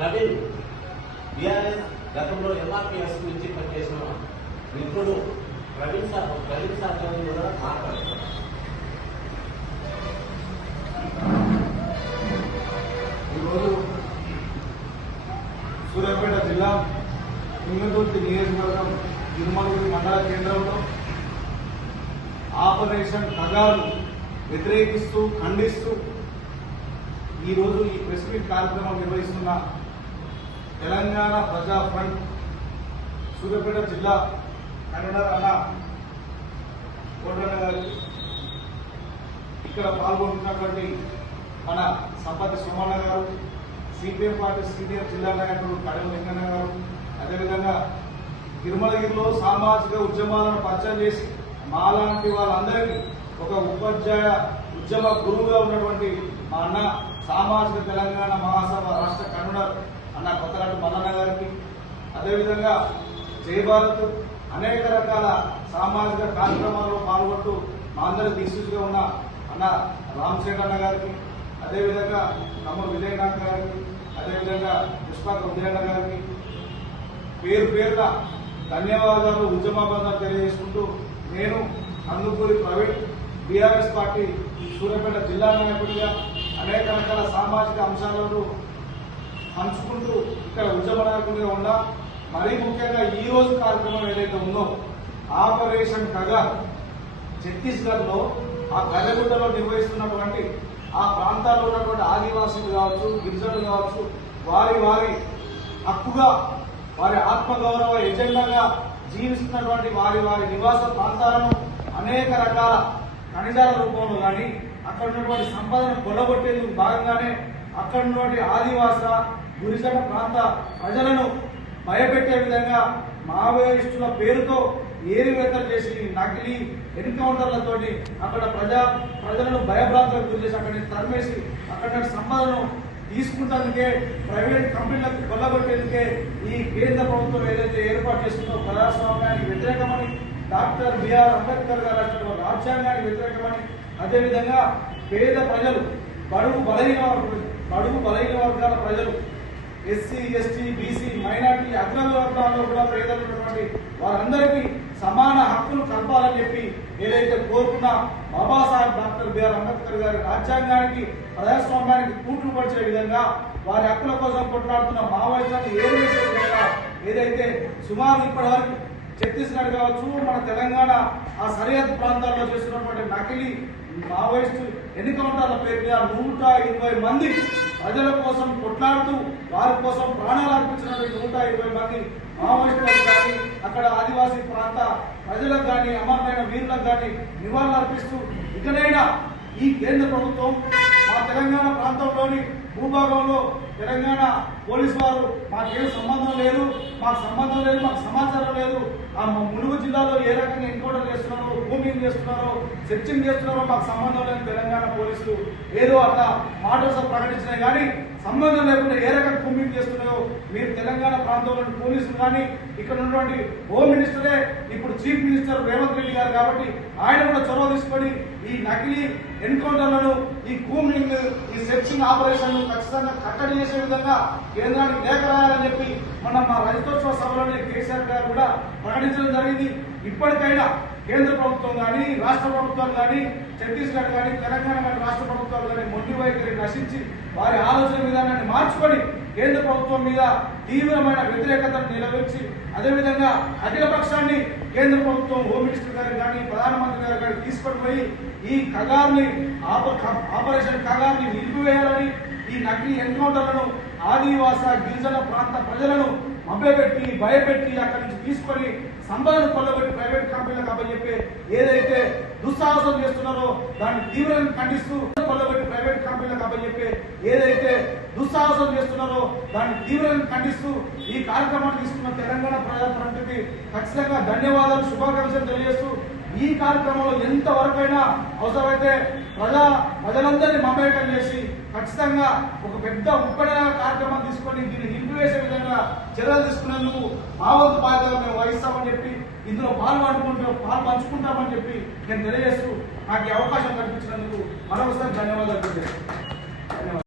Praveen BRS గతంలో MRPS నుంచి పనిచేసిన మిత్రుడు ప్రవీణ్ సార్ కూడా మాట్లాడుతున్నారు. ఈరోజు సూర్యాపేట జిల్లా తుంగతుర్తి నియోజకవర్గం తిరుమలగిరి మండల కేంద్రంలో ఆపరేషన్ కగారు వ్యతిరేకిస్తూ ఖండిస్తూ ఈరోజు ఈ ప్రెస్ మీట్ కార్యక్రమం నిర్వహిస్తున్న తెలంగాణ ప్రజా ఫ్రంట్ సూర్యాపేట జిల్లా కన్వీనర్ అన్న కోటన్న గారికి, ఇక్కడ పాల్గొంటున్నటువంటి మన సంపతి సోమన్న గారు, సిపిఎం పార్టీ సీనియర్ జిల్లా నాయకుడు కడమ వెంకన్న గారు, అదేవిధంగా తిరుమలగిరిలో సామాజిక ఉద్యమాలను పరిచయం చేసి మాలాంటి వాళ్ళందరికీ ఒక ఉపాధ్యాయ ఉద్యమ గురువుగా ఉన్నటువంటి మా అన్న సామాజిక తెలంగాణ మహాసభ రాష్ట్ర కన్వీనర్ అన్న కొత్తలాంటి మల్లన్న గారికి, అదేవిధంగా జై భారత్ అనేక రకాల సామాజిక కార్యక్రమాల్లో పాల్గొంటూ మా అందరి దిశగా ఉన్న అన్న రామశేఖర్ అన్న గారికి, అదేవిధంగా తమ్ముడు విజయకాంత్ గారికి, అదేవిధంగా పుష్పక ఉదయన్న గారికి పేరు పేరున ధన్యవాదాలు ఉద్యమాబంధాలు తెలియజేసుకుంటూ నేను అందుకూరి ప్రవీణ్ బీఆర్ఎస్ పార్టీ సూర్యాపేట జిల్లా నాయకుడిగా అనేక రకాల సామాజిక అంశాలను పంచుకుంటూ ఇక్కడ ఉద్యమ నాయకుడిగా ఉన్నా. మరీ ముఖ్యంగా ఈ రోజు కార్యక్రమం ఏదైతే ఉందో ఆపరేషన్ కగార్ ఛత్తీస్గఢ్ లో ఆ గజగుట్టలో నిర్వహిస్తున్నటువంటి ఆ ప్రాంతాల్లో ఉన్నటువంటి ఆదివాసీలు కావచ్చు, గిరిజనులు కావచ్చు, వారి వారి హక్కుగా వారి ఆత్మగౌరవ ఎజెండాగా జీవిస్తున్నటువంటి వారి వారి నివాస ప్రాంతాలను అనేక రకాల ఖనిజాల రూపంలో కానీ అక్కడ ఉన్నటువంటి సంపదను కొల్లగొట్టేందుకు భాగంగానే అక్కడ ఉన్నటువంటి ఆదివాస గిరిజన ప్రాంత ప్రజలను భయపెట్టే విధంగా మావోయిస్టుల పేరుతో ఏరివేతలు చేసి నకిలీ ఎన్కౌంటర్లతోటి అక్కడ ప్రజలను భయభ్రాంతులకు గురి చేసి అక్కడిని తరిమేసి అక్కడ సంపదను తీసుకుంటానికే ప్రైవేట్ కంపెనీలకు కొల్లగొట్టేందుకే ఈ కేంద్ర ప్రభుత్వం ఏదైతే ఏర్పాటు చేస్తుందో ప్రజాస్వామ్యానికి వ్యతిరేకమని, డాక్టర్ బిఆర్ అంబేద్కర్ గారు రాసినటువంటి రాజ్యాంగానికి వ్యతిరేకమని, అదేవిధంగా పేద ప్రజలు బడుగు బలహీన వర్గాల ప్రజలు ఎస్సీ, ఎస్టీ, బీసీ, మైనార్టీ, అగ్రవర్గాల్లో కూడా పేదలు ఉన్నటువంటి వారందరికీ సమాన హక్కులు కల్పాలని చెప్పి ఏదైతే కోరుకున్న బాబాసాహెబ్ డాక్టర్ బిఆర్ అంబేద్కర్ గారి రాజ్యాంగానికి ప్రజాస్వామ్యానికి కూట్లు పడిచే విధంగా వారి హక్కుల కోసం కొట్లాడుతున్న మావోయిస్టులను ఏర్వేసే విధంగా ఏదైతే సుమారు ఇప్పటి వరకు ఛత్తీస్గఢ్ కావచ్చు, మన తెలంగాణ ఆ సరిహద్దు ప్రాంతాల్లో చేస్తున్నటువంటి నకిలీ మావోయిస్టు ఎన్కౌంటర్ల పేరు మీద 120 మంది ప్రజల కోసం కొట్లాడుతూ వారి కోసం ప్రాణాలు అర్పించినటువంటి 120 మంది మావోయిస్టులకు కానీ అక్కడ ఆదివాసీ ప్రాంత ప్రజలకు కానీ అమరులైన వీరులకు కానీ నివాళులు అర్పిస్తూ ఇకనైనా ఈ కేంద్ర ప్రభుత్వం మా తెలంగాణ ప్రాంతంలోని భూభాగంలో తెలంగాణ పోలీసు వారు మాకేం సంబంధం లేదు, మాకు సమాచారం లేదు, ఆ ములుగు జిల్లాలో ఏ రకంగా ఎన్కౌంటర్ చేస్తున్నారో, భూమింగ్ చేస్తున్నారో, సెర్చింగ్ చేస్తున్నారో మాకు సంబంధం లేదు. తెలంగాణ పోలీసులు ఏదో అట్లా మాటలు ప్రకటించినాయి కానీ సంబంధం లేకుండా ఏ రకంగా భూమింగ్ చేస్తున్నారో మీరు తెలంగాణ ప్రాంతంలోని పోలీసులు కానీ ఇక్కడ ఉన్నటువంటి హోమ్ మినిస్టరే ఇప్పుడు చీఫ్ మినిస్టర్ రేవంత్ రెడ్డి గారు కాబట్టి ఆయన కూడా చొరవ తీసుకొని ఈ నకిలీ ఎన్కౌంటర్లను, ఈ కూమింగ్, ఈ సెర్చింగ్ ఆపరేషన్ ఖచ్చితంగా కట్టడి చేసే విధంగా కేంద్రానికి లేఖ రాయాలని చెప్పి మనం మా రజతోత్సవ సభలోనే కేసీఆర్ గారు కూడా ప్రకటించడం జరిగింది. ఇప్పటికైనా కేంద్ర ప్రభుత్వం కానీ, రాష్ట్ర ప్రభుత్వాలు కానీ, ఛత్తీస్గఢ్ కానీ, తెలంగాణ కానీ రాష్ట్ర ప్రభుత్వాలు కానీ మొండి వైఖరి నశించి వారి ఆలోచన విధానాన్ని మార్చుకొని కేంద్ర ప్రభుత్వం మీద తీవ్రమైన వ్యతిరేకతను నిలబెట్టి అదేవిధంగా అఖిల పక్షాన్ని కేంద్ర ప్రభుత్వం హోమ్ మినిస్టర్ గారు కానీ, ప్రధానమంత్రి గారు కానీ తీసుకొని పోయి ఈ కగార్ని ఆపరేషన్ కగార్ని నిలిపివేయాలని, ఈ నకిలీ ఎన్కౌంటర్లను ఆదివాస గిరిజన ప్రాంత ప్రజలను మభ్యపెట్టి భయపెట్టి అక్కడి నుంచి తీసుకొని సంపదను కొల్లబెట్టి ప్రైవేట్ కంపెనీలకు అప్పచెప్పే ఏదైతే దుస్సాహసం చేస్తున్నారో దాన్ని తీవ్రంగా ఖండిస్తూ కొల్లబెట్టి ప్రైవేట్ కంపెనీలకు అప్పచెప్పే ఏదైతే దుస్సాహసం చేస్తున్నారో దాన్ని తీవ్రంగా ఖండిస్తూ ఈ కార్యక్రమాన్ని తీసుకున్న తెలంగాణ ప్రజా ఫ్రంట్కి ఖచ్చితంగా ధన్యవాదాలు, శుభాకాంక్షలు తెలియజేస్తూ ఈ కార్యక్రమంలో ఎంతవరకైనా అవసరమైతే ప్రజలందరినీ మమేకం చేసి ఖచ్చితంగా ఒక పెద్ద ఉప్పడిన కార్యక్రమం తీసుకొని దీన్ని నిలిపివేసే విధంగా చర్యలు తీసుకునేందుకు మా వంతు బాధ్యత మేము వహిస్తామని చెప్పి ఇందులో పాలు పంచుకుంటామని చెప్పి నేను తెలియజేస్తూ నాకు ఈ అవకాశం కల్పించినందుకు మరొకసారి ధన్యవాదాలు తెలియజేస్తాను.